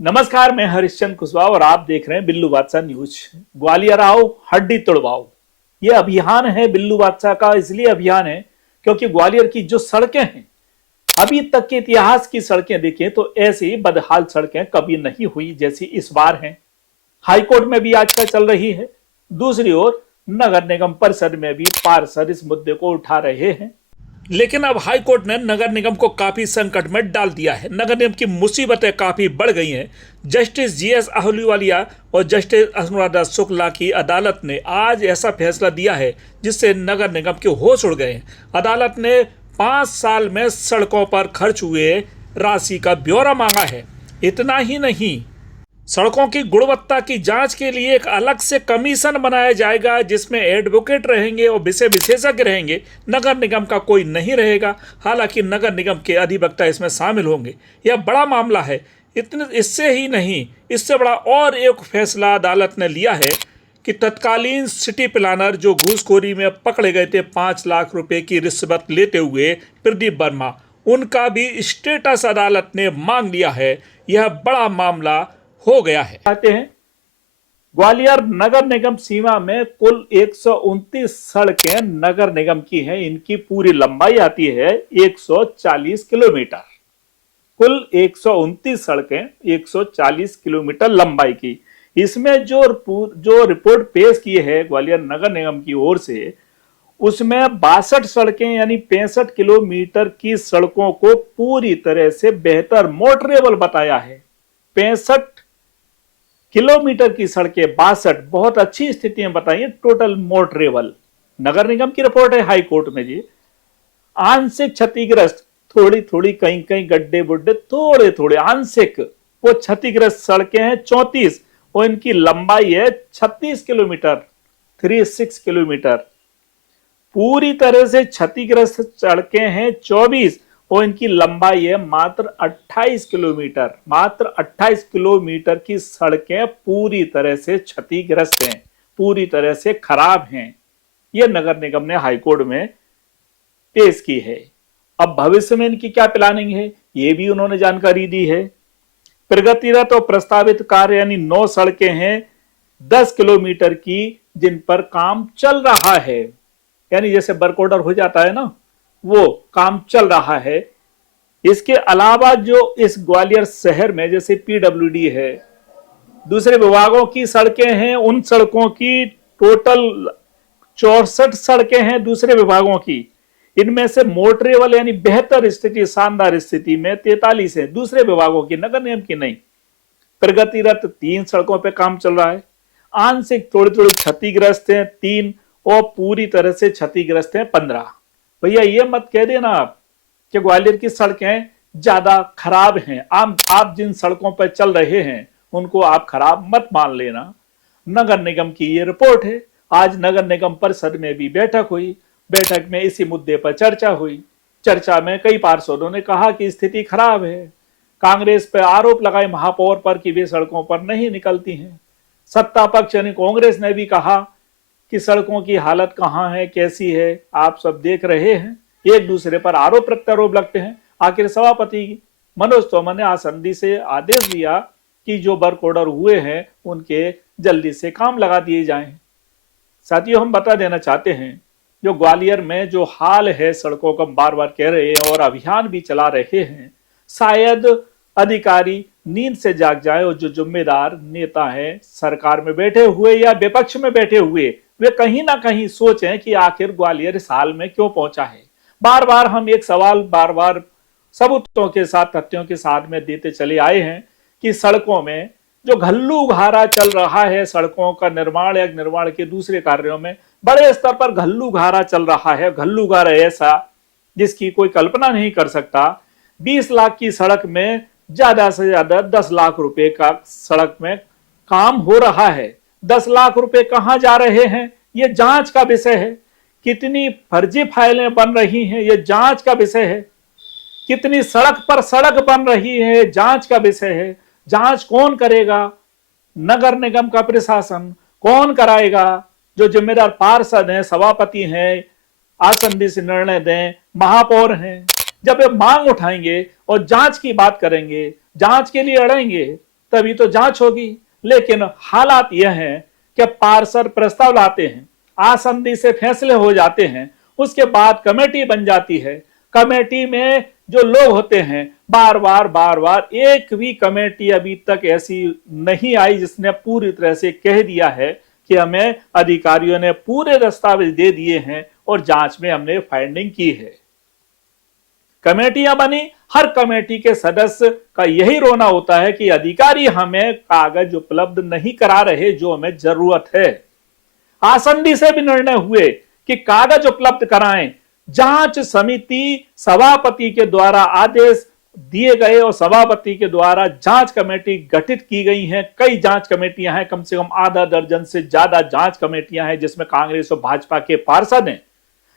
नमस्कार, मैं हरिश्चंद्र कुशवाहा और आप देख रहे हैं बिल्लू बादशाह न्यूज। ग्वालियर आओ, हड्डी तोड़वाओ। ये अभियान है बिल्लू बादशाह का, इसलिए अभियान है क्योंकि ग्वालियर की जो सड़कें हैं, अभी तक के इतिहास की सड़कें देखें तो ऐसी बदहाल सड़कें कभी नहीं हुई जैसी इस बार हैं। हाईकोर्ट में भी आजकल चल रही है। दूसरी ओर नगर निगम परिषद में भी पार्षद इस मुद्दे को उठा रहे हैं। लेकिन अब हाई कोर्ट ने नगर निगम को काफी संकट में डाल दिया है। नगर निगम की मुसीबतें काफी बढ़ गई हैं। जस्टिस जीएस आहलूवालिया और जस्टिस अनुराधा शुक्ला की अदालत ने आज ऐसा फैसला दिया है जिससे नगर निगम के होश उड़ गए हैं। अदालत ने 5 साल में सड़कों पर खर्च हुए राशि का ब्यौरा मांगा है। इतना ही नहीं, सड़कों की गुणवत्ता की जांच के लिए एक अलग से कमीशन बनाया जाएगा जिसमें एडवोकेट रहेंगे और विषय विशेषज्ञ रहेंगे। नगर निगम का कोई नहीं रहेगा। हालांकि नगर निगम के अधिवक्ता इसमें शामिल होंगे। यह बड़ा मामला है। इससे ही नहीं, इससे बड़ा और एक फैसला अदालत ने लिया है कि तत्कालीन सिटी प्लानर जो घूसखोरी में पकड़े गए थे 5 लाख रुपए की रिश्वत लेते हुए, प्रदीप वर्मा, उनका भी स्टेटस अदालत ने मांग लिया है। यह बड़ा मामला हो गया है। कहते हैं ग्वालियर नगर निगम सीमा में कुल 129 सड़कें नगर निगम की हैं। इनकी पूरी लंबाई आती है 140 किलोमीटर। कुल 129 सड़कें 140 किलोमीटर लंबाई की। इसमें जो रिपोर्ट पेश की है ग्वालियर नगर निगम की ओर से, उसमें 62 सड़कें यानी 65 किलोमीटर की सड़कों को पूरी तरह से बेहतर मोटरेबल बताया है। 65 किलोमीटर की सड़कें 62 बहुत अच्छी स्थिति में बताई है, टोटल मोटरेबल। नगर निगम की रिपोर्ट है हाई कोर्ट में जी। आंशिक क्षतिग्रस्त, थोड़ी थोड़ी कहीं कहीं गड्ढे बुड्ढे थोड़े थोड़े आंशिक वो क्षतिग्रस्त सड़कें हैं 34 और इनकी लंबाई है 36 किलोमीटर, 36 किलोमीटर। पूरी तरह से क्षतिग्रस्त सड़कें हैं 24 और इनकी लंबाई है मात्र 28 किलोमीटर। मात्र 28 किलोमीटर की सड़कें पूरी तरह से क्षतिग्रस्त हैं, पूरी तरह से खराब हैं। यह नगर निगम ने हाईकोर्ट में पेश की है। अब भविष्य में इनकी क्या प्लानिंग है, यह भी उन्होंने जानकारी दी है। प्रगतिरत और प्रस्तावित कार्य यानी 9 सड़कें हैं 10 किलोमीटर की जिन पर काम चल रहा है, यानी जैसे वर्क ऑर्डर हो जाता है ना, वो काम चल रहा है। इसके अलावा जो इस ग्वालियर शहर में जैसे पीडब्ल्यूडी है, दूसरे विभागों की सड़कें हैं, उन सड़कों की टोटल 64 सड़कें हैं दूसरे विभागों की। इनमें से मोटरेबल यानी बेहतर स्थिति, शानदार स्थिति में 43 है दूसरे विभागों की, नगर निगम की नहीं। प्रगतिरत 3 सड़कों पे काम चल रहा है। आंशिक थोड़ी थोड़ी क्षतिग्रस्त है 3 और पूरी तरह से क्षतिग्रस्त है 15। भैया ये मत कह देना आप कि ग्वालियर की सड़कें ज्यादा खराब हैं। आप जिन सड़कों पर चल रहे हैं उनको आप खराब मत मान लेना। नगर निगम की ये रिपोर्ट है। आज नगर निगम परिषद में भी बैठक हुई। बैठक में इसी मुद्दे पर चर्चा हुई। चर्चा में कई पार्षदों ने कहा कि स्थिति खराब है। कांग्रेस पर आरोप लगाए महापौर पर कि वे सड़कों पर नहीं निकलती हैं। सत्ता पक्ष यानी कांग्रेस ने भी कहा कि सड़कों की हालत कहां है, कैसी है, आप सब देख रहे हैं। एक दूसरे पर आरोप प्रत्यारोप लगते हैं। आखिर सभापति मनोज तोमर ने आसंदी से आदेश दिया कि जो वर्क ऑर्डर हुए हैं उनके जल्दी से काम लगा दिए जाएं। साथियों, हम बता देना चाहते हैं जो ग्वालियर में जो हाल है सड़कों का, बार बार कह रहे हैं और अभियान भी चला रहे हैं, शायद अधिकारी नींद से जाग जाए और जो जिम्मेदार नेता हैं सरकार में बैठे हुए या विपक्ष में बैठे हुए, वे कहीं ना कहीं सोचें कि आखिर ग्वालियर इस हाल में क्यों पहुंचा है। बार बार हम एक सवाल बार बार सबूतों के साथ, तथ्यों के साथ में देते चले आए हैं कि सड़कों में जो घल्लू घारा चल रहा है, सड़कों का निर्माण या निर्माण के दूसरे कार्यों में बड़े स्तर पर घल्लू घारा चल रहा है। घल्लू घारा ऐसा जिसकी कोई कल्पना नहीं कर सकता। 20 लाख की सड़क में ज्यादा से ज्यादा 10 लाख रुपए का सड़क में काम हो रहा है। 10 लाख रुपए कहां जा रहे हैं ये जांच का विषय है। कितनी फर्जी फाइलें बन रही हैं ये जांच का विषय है। कितनी सड़क पर सड़क बन रही है जांच का विषय है। जांच कौन करेगा? नगर निगम का प्रशासन कौन कराएगा? जो जिम्मेदार पार्षद हैं, सभापति हैं, आसंदी से निर्णय दें, महापौर हैं, जब वे मांग उठाएंगे और जांच की बात करेंगे, जांच के लिए अड़ेंगे, तभी तो जांच होगी। लेकिन हालात यह है कि पार्षद प्रस्ताव लाते हैं, आसंदी से फैसले हो जाते हैं, उसके बाद कमेटी बन जाती है। कमेटी में जो लोग होते हैं बार बार एक भी कमेटी अभी तक ऐसी नहीं आई जिसने पूरी तरह से कह दिया है कि हमें अधिकारियों ने पूरे दस्तावेज दे दिए हैं और जांच में हमने फाइंडिंग की है। कमेटियां बनी, हर कमेटी के सदस्य का यही रोना होता है कि अधिकारी हमें कागज उपलब्ध नहीं करा रहे जो हमें जरूरत है। आसंदी से भी निर्णय हुए कि कागज उपलब्ध कराएं। जांच समिति सभापति के द्वारा आदेश दिए गए और सभापति के द्वारा जांच कमेटी गठित की गई हैं। कई जांच कमेटियां हैं, कम से कम आधा दर्जन से ज्यादा जांच कमेटियां हैं जिसमें कांग्रेस और भाजपा के पार्षद हैं।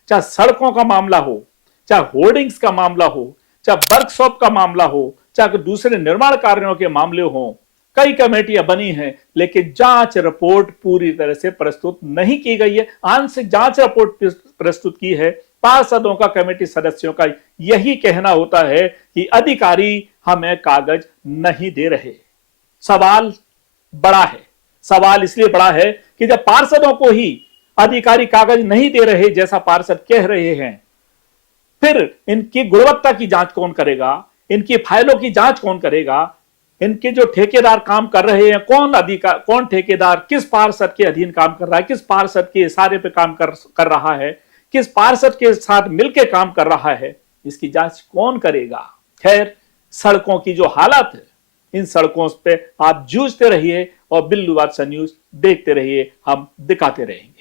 चाहे सड़कों का मामला हो, चाहे होर्डिंग्स का मामला हो, चाहे वर्कशॉप का मामला हो, चाहे दूसरे निर्माण कार्यों के मामले हो, कई कमेटियां बनी हैं, लेकिन जांच रिपोर्ट पूरी तरह से प्रस्तुत नहीं की गई है। आंशिक जांच रिपोर्ट प्रस्तुत की है। पार्षदों का, कमेटी सदस्यों का यही कहना होता है कि अधिकारी हमें कागज नहीं दे रहे। सवाल बड़ा है। सवाल इसलिए बड़ा है कि जब पार्षदों को ही अधिकारी कागज नहीं दे रहे जैसा पार्षद कह रहे हैं, फिर इनकी गुणवत्ता की जांच कौन करेगा? इनकी फाइलों की जांच कौन करेगा? इनके जो ठेकेदार काम कर रहे हैं, कौन ठेकेदार किस पार्षद के अधीन काम कर रहा है, किस पार्षद के इशारे पे काम कर रहा है, किस पार्षद के साथ मिलकर काम कर रहा है, इसकी जांच कौन करेगा? खैर, सड़कों की जो हालत है, इन सड़कों पे आप जूझते रहिए और बिल्लू बादशाह न्यूज देखते रहिए, हम दिखाते रहेंगे।